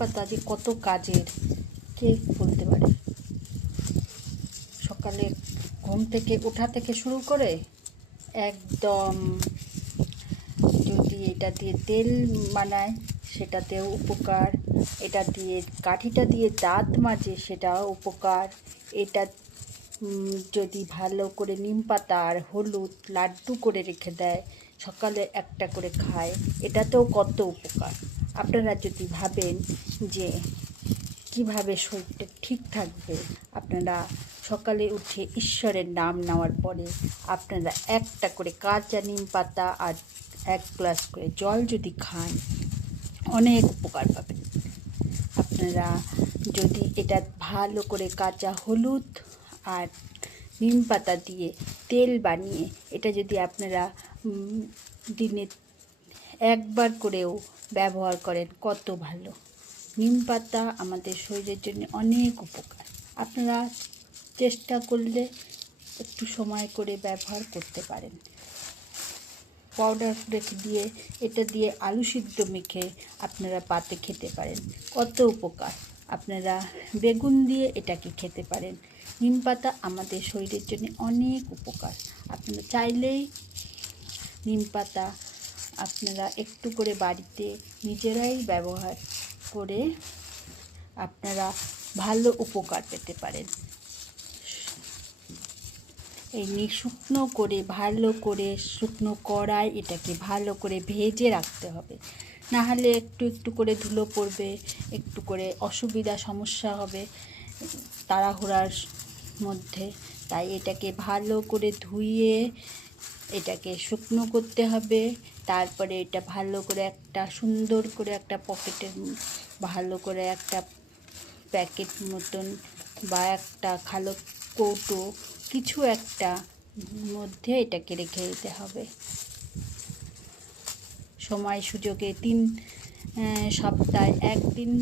পাতা যে কত কাজের কে বলতে পারে। সকালে ঘুম থেকে ওঠা থেকে শুরু করে একদম যদি এটা দিয়ে তেল বানায় সেটাতেও উপকার, এটা দিয়ে কাঠিটা দিয়ে দাঁত মাজে সেটাও উপকার, এটা যদি ভালো করে নিম পাতা আর হলুদ লাড্ডু করে রেখে দেয় সকালে একটা করে খায়, এটাতেও কত উপকার। আপনারা যদি ভাবেন যে কিভাবে শরীরটা ঠিক থাকবে, আপনারা সকালে উঠে ঈশ্বরের নাম নেওয়ার পরে আপনারা একটা করে কাঁচা নিম পাতা আর 1 গ্লাস করে জল যদি খান অনেক উপকার পাবেন। আপনারা যদি এটা ভালো করে কাঁচা হলুদ আর নিম পাতা দিয়ে তেল বানিয়ে এটা যদি আপনারা দিনে একবার করেও ব্যবহার করেন কত ভালো। নিম পাতা আমাদের শরীরের জন্য অনেক উপকার। আপনারা চেষ্টা করলে একটু সময় করে ব্যবহার করতে পারেন। পাউডার রেখে দিয়ে এটা দিয়ে আলু সিদ্ধ মেখে আপনারা পাতে খেতে পারেন, কত উপকার। আপনারা বেগুন দিয়ে এটাকে খেতে পারেন। নিম পাতা আমাদের শরীরের জন্য অনেক উপকার। আপনারা চাইলেই নিম পাতা আপনারা একটু করে বাড়িতে নিজেরাই ব্যবহার করে আপনারা ভালো উপকার পেতে পারেন। এই শুকনো করে ভালো করে শুকনো কড়াই এটাকে ভালো করে ভেজে রাখতে হবে, না হলে একটু একটু করে ধুলো পড়বে, একটু করে অসুবিধা সমস্যা হবে তাড়াহুড়ার মধ্যে। তাই এটাকে ভালো করে ধুয়ে এটাকে শুকনো করতে হবে। তারপরে এটা ভালো করে একটা সুন্দর করে একটা পকেটের ভালো করে একটা প্যাকেট মতন বা একটা খালো কৌটো কিছু একটা মধ্যে এটাকে রেখে দিতে হবে। সময় সুযোগে 3 সপ্তাহে 1 দিন